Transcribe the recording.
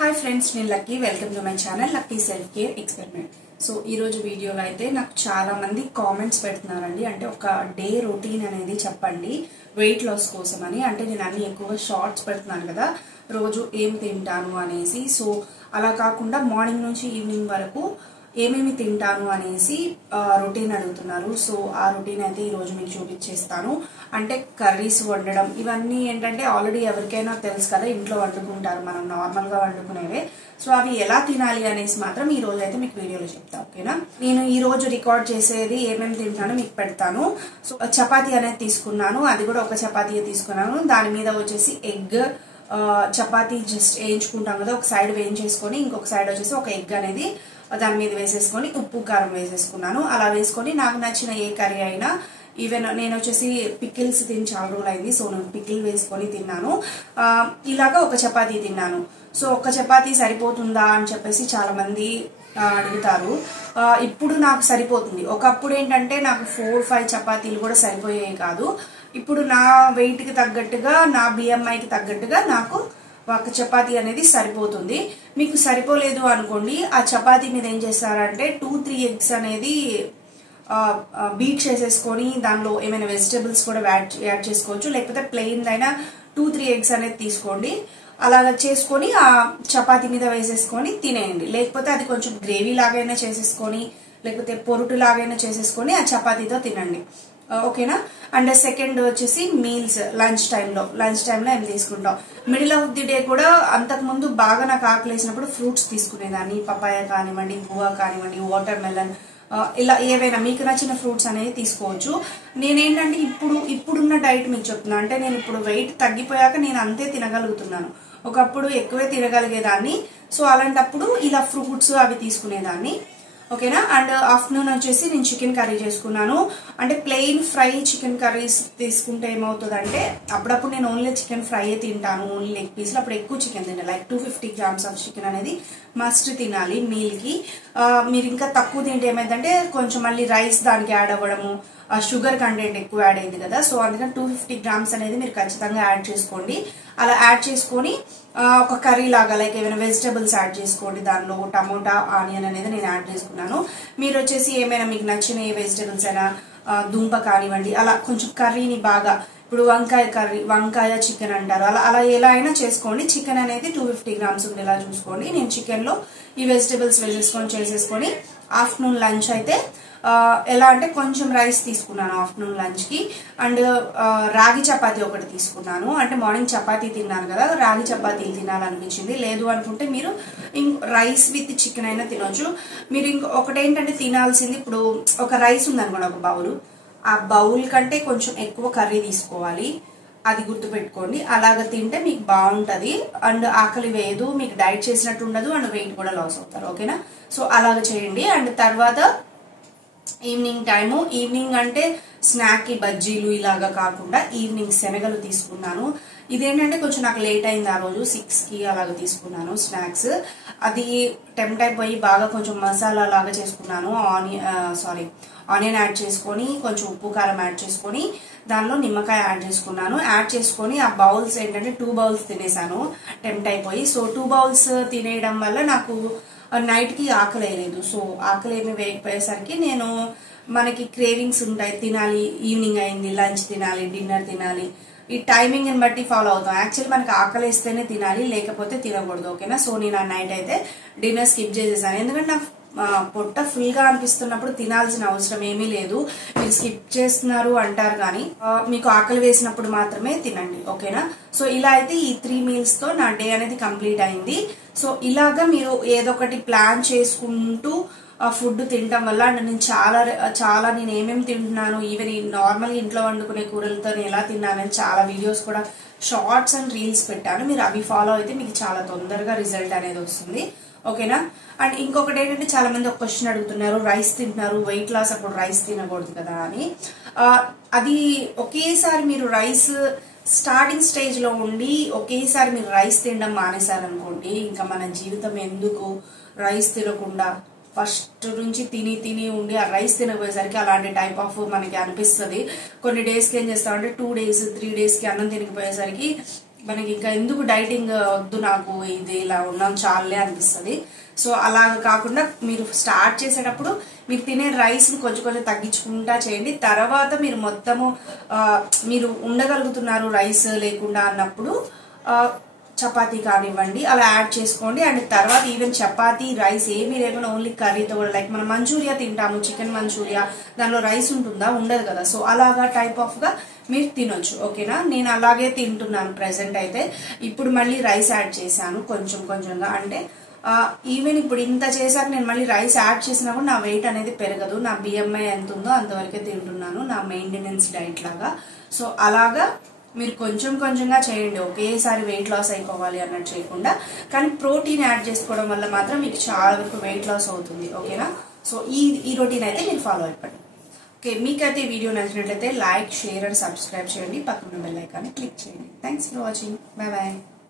Hi friends, నేను lucky. Welcome to my channel lucky self care experiment. So ఈరోజు వీడియోలో అయితే నాకు చాలా మంది కామెంట్స్ పెడుతున్నారండి. అంటే ఒక డే రొటీన్ అనేది చెప్పండి వెయిట్ లాస్ కోసం అని. అంటే నేను అన్ని ఎక్కువగా షార్ట్స్ పెడుతున్నాను కదా, రోజు ఏం తింటాను అనేసి. సో అలా కాకుండా మార్నింగ్ నుంచి ఈవినింగ్ వరకు ఏమేమి తింటాను అనేసి రొటీన్ అడుగుతున్నారు. సో ఆ రొటీన్ అయితే ఈరోజు మీకు చూపించేస్తాను. అంటే కర్రీస్ వండడం ఇవన్నీ ఏంటంటే ఆల్రెడీ ఎవరికైనా తెలుసు కదా, ఇంట్లో వండుకుంటారు, మనం నార్మల్గా వండుకునేవే. సో అవి ఎలా తినాలి అనేసి మాత్రం ఈ రోజు అయితే మీకు వీడియోలో చెప్తా. ఓకేనా? నేను ఈ రోజు రికార్డ్ చేసేది ఏమేమి తింటానో మీకు పెడతాను. సో చపాతీ అనేది తీసుకున్నాను, అది కూడా ఒక చపాతీ తీసుకున్నాను. దాని మీద వచ్చేసి ఎగ్, చపాతీ జస్ట్ వేయించుకుంటాం కదా, ఒక సైడ్ వేయించేసుకొని ఇంకొక సైడ్ వచ్చేసి ఒక ఎగ్ అనేది దాని మీద వేసేసుకొని ఉప్పు కారం వేసేసుకున్నాను. అలా వేసుకొని నాకు నచ్చిన ఏ కర్రీ అయినా, ఈవెన్ నేను వచ్చేసి పికిల్స్ తిని చాలా రోజులు అయింది, సో నేను పికిల్ వేసుకొని తిన్నాను. ఇలాగా ఒక చపాతీ తిన్నాను. సో ఒక చపాతీ సరిపోతుందా అని చెప్పేసి చాలా మంది అడుగుతారు. ఇప్పుడు నాకు సరిపోతుంది. ఒకప్పుడు ఏంటంటే నాకు 4-5 చపాతీలు కూడా సరిపోయాయి కాదు. ఇప్పుడు నా వెయిట్కి తగ్గట్టుగా, నా బిఎంఐకి తగ్గట్టుగా నాకు ఒక చపాతీ అనేది సరిపోతుంది. మీకు సరిపోలేదు అనుకోండి, ఆ చపాతీ మీద ఏం చేస్తారంటే 2-3 ఎగ్స్ అనేది బీట్ చేసేసుకొని దానిలో ఏమైనా వెజిటబుల్స్ కూడా యాడ్ చేసుకోవచ్చు. లేకపోతే ప్లెయిన్ అయినా 2-3 ఎగ్స్ అనేది తీసుకోండి. అలాగా చేసుకొని ఆ చపాతీ మీద వేసేసుకొని తినేయండి. లేకపోతే అది కొంచెం గ్రేవీ లాగైనా చేసేసుకొని, లేకపోతే పొరుటు లాగైనా చేసేసుకొని ఆ చపాతీతో తినండి. ఓకేనా? అండ్ సెకండ్ వచ్చేసి మీల్స్, లంచ్ టైంలో ఏం తీసుకుంటాం. మిడిల్ ఆఫ్ ది డే కూడా అంతకుముందు బాగా నాకు ఆకలి వేసినప్పుడు ఫ్రూట్స్ తీసుకునేదాన్ని. పపాయ కానివ్వండి, గువా కానివ్వండి, వాటర్ మెలన్, ఇలా ఏవైనా మీకు నచ్చిన ఫ్రూట్స్ అనేది తీసుకోవచ్చు. నేనేంటంటే ఇప్పుడున్న డైట్ మీకు చెప్తున్నా. అంటే నేను ఇప్పుడు వెయిట్ తగ్గిపోయాక నేను అంతే తినగలుగుతున్నాను. ఒకప్పుడు ఎక్కువే తినగలిగేదాన్ని. సో అలాంటప్పుడు ఇలా ఫ్రూట్స్ అవి తీసుకునేదాన్ని. ఓకేనా? అండ్ ఆఫ్టర్నూన్ వచ్చేసి నేను చికెన్ కర్రీ చేసుకున్నాను. అంటే ప్లెయిన్ ఫ్రై చికెన్ కర్రీస్ తీసుకుంటే ఏమవుతుందంటే, అప్పుడప్పుడు నేను ఓన్లీ చికెన్ ఫ్రై తింటాను, ఓన్లీ లెగ్ పీస్లో. అప్పుడు ఎక్కువ చికెన్ తింటాను, లైక్ 250 grams ఆఫ్ చికెన్ అనేది మస్ట్ తినాలి మీల్కి. మీరు ఇంకా తక్కువ తింటే ఏమైందంటే కొంచెం మళ్ళీ రైస్ దానికి యాడ్ అవ్వడము, షుగర్ కంటెంట్ ఎక్కువ యాడ్ అయింది కదా. సో అందుకని 250 grams అనేది మీరు ఖచ్చితంగా యాడ్ చేసుకోండి. అలా యాడ్ చేసుకొని ఒక కర్రీ లాగా లైక్ ఏమైనా వెజిటబుల్స్ యాడ్ చేసుకోండి. దానిలో టమోటా, ఆనియన్ అనేది నేను యాడ్ చేసుకున్నాను. మీరు వచ్చేసి ఏమైనా మీకు నచ్చిన ఏ వెజిటబుల్స్ అయినా, దుంప కానివ్వండి, అలా కొంచెం కర్రీని బాగా, ఇప్పుడు వంకాయ కర్రీ, వంకాయ చికెన్ అంటారు, అలా ఎలా అయినా చేసుకోండి. చికెన్ అనేది 250 grams ఉండేలా చూసుకోండి. నేను చికెన్లో ఈ వెజిటబుల్స్ వేసేసుకొని చేసేసుకొని ఆఫ్టర్నూన్ లంచ్ అయితే ఎలా అంటే కొంచెం రైస్ తీసుకున్నాను ఆఫ్టర్నూన్ లంచ్కి. అండ్ రాగి చపాతీ ఒకటి తీసుకున్నాను. అంటే మార్నింగ్ చపాతీ తిన్నాను కదా, రాగి చపాతీలు తినాలనిపించింది. లేదు అనుకుంటే మీరు రైస్ విత్ చికెన్ అయినా తినొచ్చు. మీరు ఒకటి ఏంటంటే తినాల్సింది, ఇప్పుడు ఒక రైస్ ఉందనుకోండి, ఒక బౌల్, ఆ బౌల్ కంటే కొంచెం ఎక్కువ కర్రీ తీసుకోవాలి. అది గుర్తుపెట్టుకోండి. అలాగ తింటే మీకు బాగుంటుంది. అండ్ ఆకలి వేయదు, మీకు డైట్ చేసినట్టు ఉండదు, అండ్ వెయిట్ కూడా లాస్ అవుతారు. ఓకేనా? సో అలాగ చేయండి. అండ్ తర్వాత ఈవినింగ్ టైము, ఈవినింగ్ అంటే స్నాక్కి బజ్జీలు ఇలాగా కాకుండా ఈవినింగ్ శనగలు తీసుకున్నాను. ఇదేంటంటే కొంచెం నాకు లేట్ అయింది, ఆ రోజు 6కి అలాగ తీసుకున్నాను స్నాక్స్. అది టెంప్ట్ అయిపోయి బాగా కొంచెం మసాలా లాగా చేసుకున్నాను. ఆనియన్ యాడ్ చేసుకొని, కొంచెం ఉప్పు కారం యాడ్ చేసుకొని, దానిలో నిమ్మకాయ యాడ్ చేసుకున్నాను. యాడ్ చేసుకొని ఆ బౌల్స్ ఏంటంటే 2 bowls తినేసాను టెంప్ట్ అయిపోయి. సో 2 bowls తినేయడం వల్ల నాకు నైట్కి ఆకలి వేయలేదు. సో ఆకలి ఏమి వేయకపోయేసరికి నేను, మనకి క్రేవింగ్స్ ఉంటాయి, తినాలి, ఈవినింగ్ అయింది, లంచ్ తినాలి, డిన్నర్ తినాలి, ఈ టైమింగ్ని బట్టి ఫాలో అవుతాం. యాక్చువల్లీ మనకి ఆకలి వేస్తేనే తినాలి, లేకపోతే తినకూడదు. ఓకేనా? సో నేను ఆ నైట్ అయితే డిన్నర్ స్కిప్ చేసేసాను. ఎందుకంటే నాకు పొట్ట ఫుల్గా అనిపిస్తున్నప్పుడు తినాల్సిన అవసరం ఏమీ లేదు. మీరు స్కిప్ చేస్తున్నారు అంటారు కానీ మీకు ఆకలి వేసినప్పుడు మాత్రమే తినండి. ఓకేనా? సో ఇలా అయితే ఈ 3 mealsతో నా డే అనేది కంప్లీట్ అయింది. సో ఇలాగా మీరు ఏదో ఒకటి ప్లాన్ చేసుకుంటూ ఫుడ్ తినటం వల్ల, నేను చాలా నేను ఏమేమి తింటున్నాను, ఈవెన్ నార్మల్గా ఇంట్లో వండుకునే కూరలతో ఎలా తిన్నానని చాలా వీడియోస్ కూడా, షార్ట్స్ అండ్ రీల్స్ పెట్టాను. మీరు అవి ఫాలో అయితే మీకు చాలా తొందరగా రిజల్ట్ అనేది వస్తుంది. ఓకేనా? అండ్ ఇంకొకటి ఏంటంటే చాలా మంది ఒక క్వశ్చన్ అడుగుతున్నారు, రైస్ తింటున్నారు, వెయిట్ లాస్ అప్పుడు రైస్ తినకూడదు కదా అని. అది ఒకేసారి మీరు రైస్ స్టార్టింగ్ స్టేజ్లో ఉండి ఒకేసారి మీరు రైస్ తినడం మానేశారనుకోండి, ఇంకా మన జీవితం ఎందుకు? రైస్ తినకుండా ఫస్ట్ నుంచి తిని ఉండి ఆ రైస్ తినకపోయేసరికి అలాంటి టైప్ ఆఫ్ మనకి అనిపిస్తుంది. కొన్ని డేస్కి ఏం చేస్తామంటే 2 days 3 daysకి అన్నం తినకపోయేసరికి మనకి ఇంకా ఎందుకు డైటింగ్ వద్దు, నాకు ఇది ఇలా ఉన్నాం చాలే అనిపిస్తుంది. సో అలాగ కాకుండా మీరు స్టార్ట్ చేసేటప్పుడు మీరు తినే రైస్ని కొంచెం కొంచెం తగ్గించుకుంటా చేయండి. తర్వాత మీరు మొత్తము మీరు ఉండగలుగుతున్నారు రైస్ లేకుండా అన్నప్పుడు చపాతీ కానివ్వండి అలా యాడ్ చేసుకోండి. అండ్ తర్వాత ఈవెన్ చపాతీ రైస్ ఏమీ లేకుండా ఓన్లీ కర్రీతో కూడా, లైక్ మనం మంచూరియా తింటాము, చికెన్ మంచూరియా, దానిలో రైస్ ఉంటుందా? ఉండదు కదా. సో అలాగా టైప్ ఆఫ్గా మీరు తినొచ్చు. ఓకేనా, నేను అలాగే తింటున్నాను ప్రెసెంట్ అయితే. ఇప్పుడు మళ్ళీ రైస్ యాడ్ చేశాను కొంచెం కొంచెంగా. అంటే ఈవెన్ ఇప్పుడు ఇంత చేశాక నేను మళ్ళీ రైస్ యాడ్ చేసినా కూడా నా వెయిట్ అనేది పెరగదు. నా బిఎంఐ ఎంత ఉందో అంతవరకే తింటున్నాను, నా మెయింటెనెన్స్ డైట్ లాగా. సో అలాగా మీరు కొంచెం కొంచెంగా చేయండి, ఒకేసారి వెయిట్ లాస్ అయిపోవాలి అన్నట్టు చేయకుండా. కానీ ప్రోటీన్ యాడ్ చేసుకోవడం వల్ల మాత్రం మీకు చాలా వరకు వెయిట్ లాస్ అవుతుంది. ఓకేనా, సో ఈ రొటీన్ అయితే మీరు ఫాలో అయిపోండి. ఓకే, మీకైతే ఈ వీడియో నచ్చినట్లయితే లైక్, షేర్ అండ్ సబ్స్క్రైబ్ చేయండి. పక్కన బెల్ ఐకాన్ని క్లిక్ చేయండి. Thanks for watching. Bye bye.